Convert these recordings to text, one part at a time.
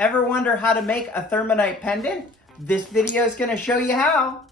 Ever wonder how to make a Thurmanite pendant? This video is going to show you how.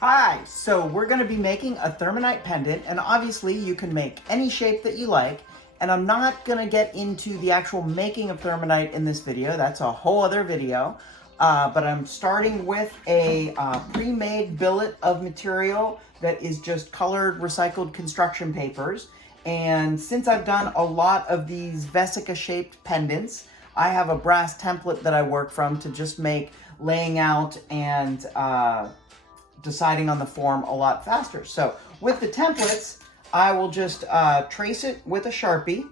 Hi, so we're going to be making a Thurmanite pendant, and obviously you can make any shape that you like, and I'm not going to get into the actual making of Thurmanite in this video. That's a whole other video, but I'm starting with a pre-made billet of material that is just colored recycled construction papers. And since I've done a lot of these vesica shaped pendants, I have a brass template that I work from to just make laying out and deciding on the form a lot faster. So with the templates, I will just trace it with a Sharpie.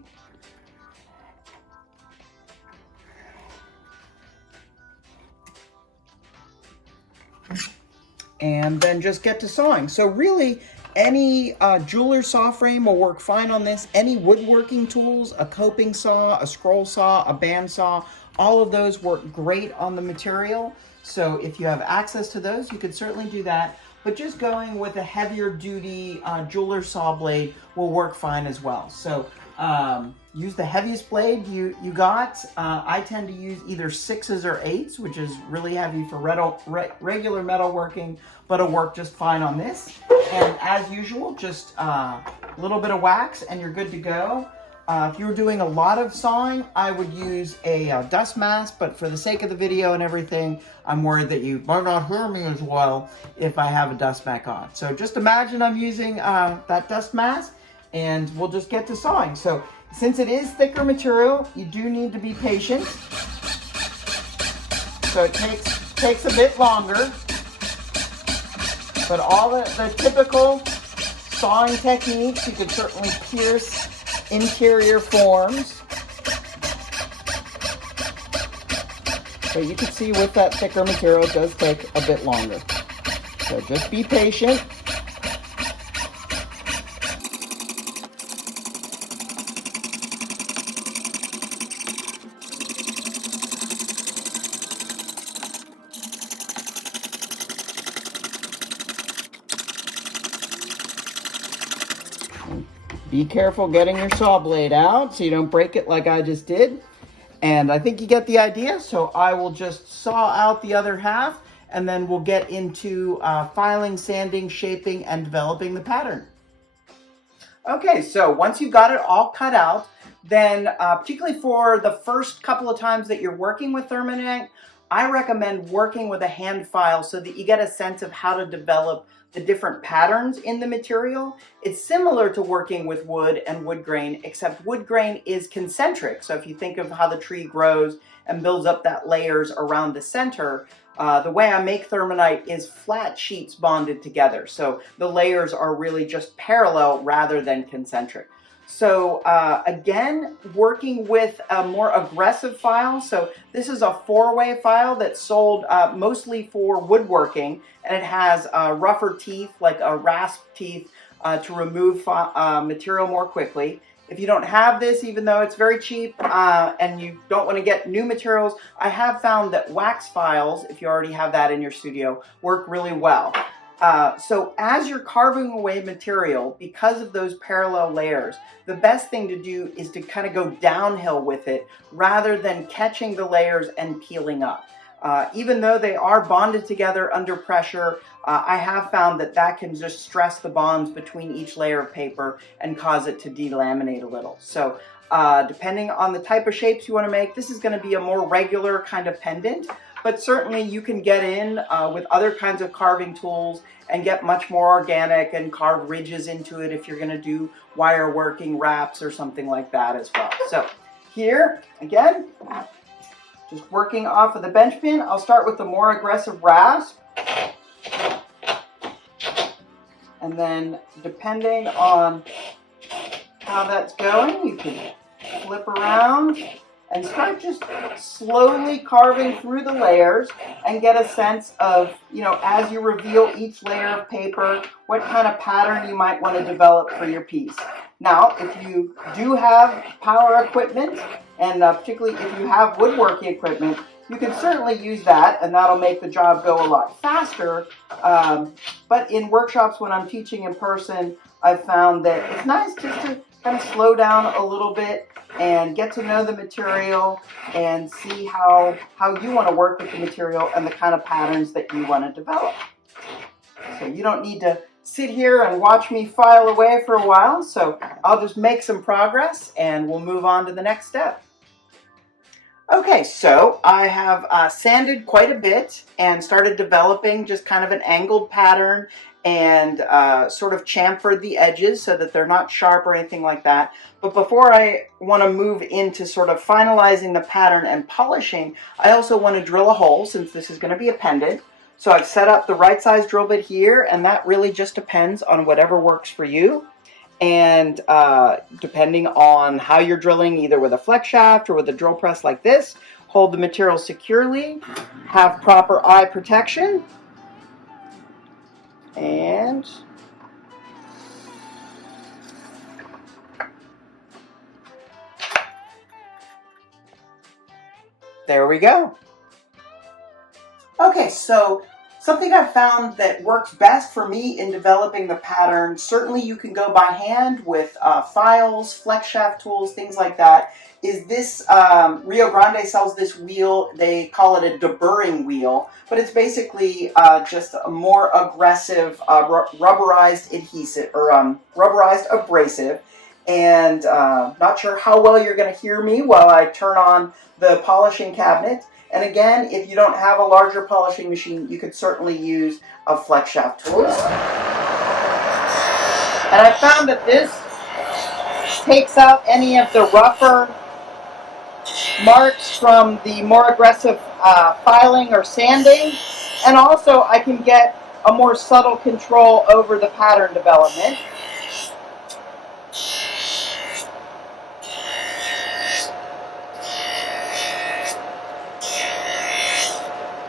And then just get to sawing. So really, any jeweler saw frame will work fine on this. Any woodworking tools, a coping saw, a scroll saw, a band saw, all of those work great on the material. So if you have access to those, you could certainly do that. But just going with a heavier duty jeweler saw blade will work fine as well. So use the heaviest blade you got. I tend to use either 6s or 8s, which is really heavy for regular metalworking, but it'll work just fine on this. And as usual, just a little bit of wax and you're good to go. If you were doing a lot of sawing, I would use a dust mask, but for the sake of the video and everything, I'm worried that you might not hear me as well if I have a dust mask on. So just imagine I'm using that dust mask, and we'll just get to sawing. So since it is thicker material, you do need to be patient. So it takes a bit longer, but all the typical sawing techniques, you could certainly pierce interior forms. But you can see with that thicker material, it does take a bit longer. So just be patient. Be careful getting your saw blade out so you don't break it like I just did. And I think you get the idea, so I will just saw out the other half, and then we'll get into filing, sanding, shaping, and developing the pattern. Okay, so once you've got it all cut out, then particularly for the first couple of times that you're working with Thurmanite, I recommend working with a hand file so that you get a sense of how to develop the different patterns in the material. It's similar to working with wood and wood grain, except wood grain is concentric. So if you think of how the tree grows and builds up that layers around the center, the way I make Thurmanite is flat sheets bonded together. So the layers are really just parallel rather than concentric. So again, working with a more aggressive file. So this is a 4-way file that's sold mostly for woodworking, and it has rougher teeth, like a rasp teeth, to remove material more quickly. If you don't have this, even though it's very cheap and you don't want to get new materials, I have found that wax files, if you already have that in your studio, work really well. So as you're carving away material, because of those parallel layers, the best thing to do is to kind of go downhill with it rather than catching the layers and peeling up. Even though they are bonded together under pressure, I have found that that can just stress the bonds between each layer of paper and cause it to delaminate a little. So depending on the type of shapes you want to make, this is going to be a more regular kind of pendant. But certainly you can get in with other kinds of carving tools and get much more organic and carve ridges into it if you're going to do wire working wraps or something like that as well. So here, again, just working off of the bench pin. I'll start with the more aggressive rasp. And then depending on how that's going, you can flip around and start just slowly carving through the layers and get a sense of, as you reveal each layer of paper, what kind of pattern you might want to develop for your piece. Now, if you do have power equipment, and particularly if you have woodworking equipment, you can certainly use that, and that'll make the job go a lot faster. But in workshops when I'm teaching in person, I've found that it's nice just to kind of slow down a little bit and get to know the material and see how you want to work with the material and the kind of patterns that you want to develop. So you don't need to sit here and watch me file away for a while. So I'll just make some progress and we'll move on to the next step. Okay, so I have sanded quite a bit and started developing just kind of an angled pattern and sort of chamfered the edges so that they're not sharp or anything like that. But before I want to move into sort of finalizing the pattern and polishing, I also want to drill a hole since this is going to be appended. So I've set up the right size drill bit here, and that really just depends on whatever works for you. And depending on how you're drilling, either with a flex shaft or with a drill press like this, hold the material securely, have proper eye protection, and there we go. Okay, so something I've found that works best for me in developing the pattern, certainly you can go by hand with files, flex shaft tools, things like that, is this, Rio Grande sells this wheel. They call it a deburring wheel, but it's basically just a more aggressive rubberized adhesive, or rubberized abrasive. And not sure how well you're going to hear me while I turn on the polishing cabinet. And again, if you don't have a larger polishing machine, you could certainly use a flex shaft tool. And I found that this takes out any of the rougher marks from the more aggressive filing or sanding. And also I can get a more subtle control over the pattern development.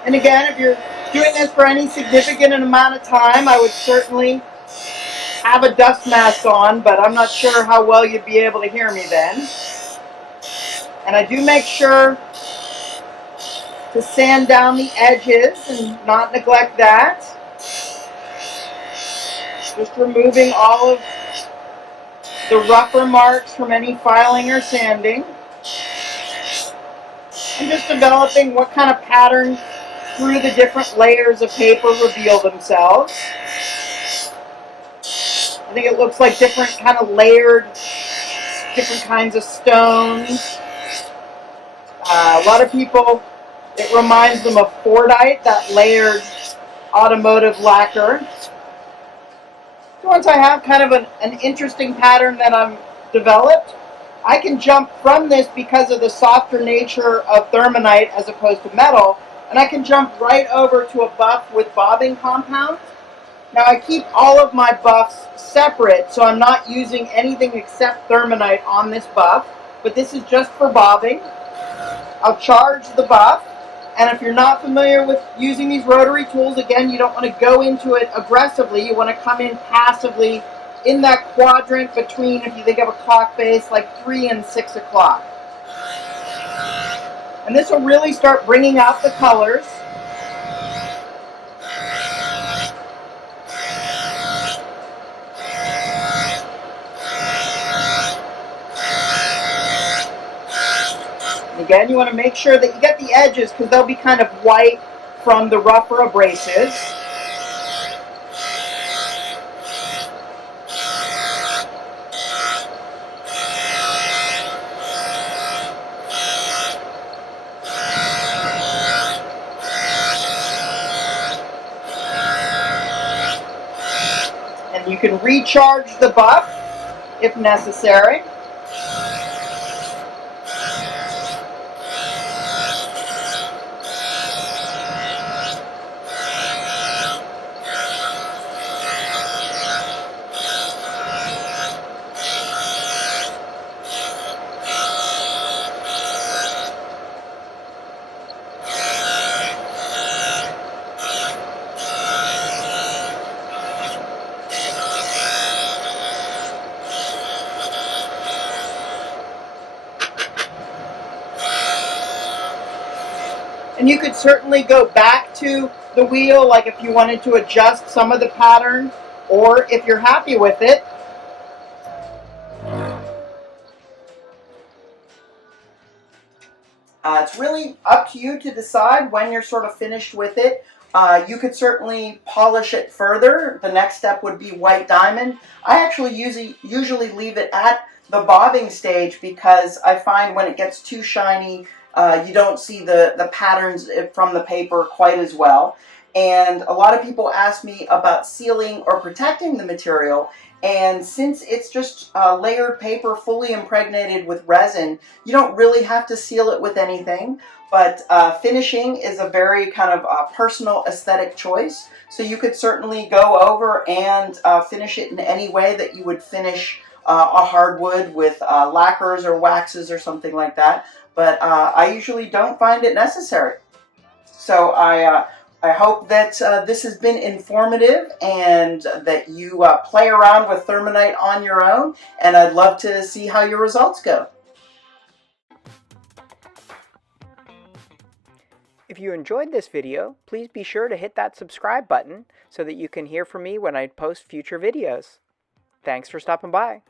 And again, if you're doing this for any significant amount of time, I would certainly have a dust mask on, but I'm not sure how well you'd be able to hear me then. And I do make sure to sand down the edges and not neglect that. Just removing all of the rougher marks from any filing or sanding. And just developing what kind of pattern through the different layers of paper reveal themselves. I think it looks like different kind of layered, different kinds of stones. A lot of people, it reminds them of Fordite, that layered automotive lacquer. So once I have kind of an interesting pattern that I've developed, I can jump from this because of the softer nature of Thurmanite as opposed to metal. And I can jump right over to a buff with bobbing compound. Now I keep all of my buffs separate, so I'm not using anything except Thurmanite on this buff, but this is just for bobbing. I'll charge the buff, and if you're not familiar with using these rotary tools, again, you don't want to go into it aggressively. You want to come in passively in that quadrant between, if you think of a clock face, like 3 and 6 o'clock. And this will really start bringing out the colors. And again, you want to make sure that you get the edges because they'll be kind of white from the rougher abrasives. You can recharge the buff if necessary. And you could certainly go back to the wheel, like if you wanted to adjust some of the pattern, or if you're happy with it, It's really up to you to decide when you're sort of finished with it. You could certainly polish it further. The next step would be white diamond. I actually usually leave it at the bobbing stage because I find when it gets too shiny, you don't see the patterns from the paper quite as well. And a lot of people ask me about sealing or protecting the material. And since it's just layered paper fully impregnated with resin, you don't really have to seal it with anything. But finishing is a very kind of personal aesthetic choice. So you could certainly go over and finish it in any way that you would finish a hardwood with lacquers or waxes or something like that. But I usually don't find it necessary. So I hope that this has been informative and that you play around with Thurmanite on your own. And I'd love to see how your results go. If you enjoyed this video, please be sure to hit that subscribe button so that you can hear from me when I post future videos. Thanks for stopping by.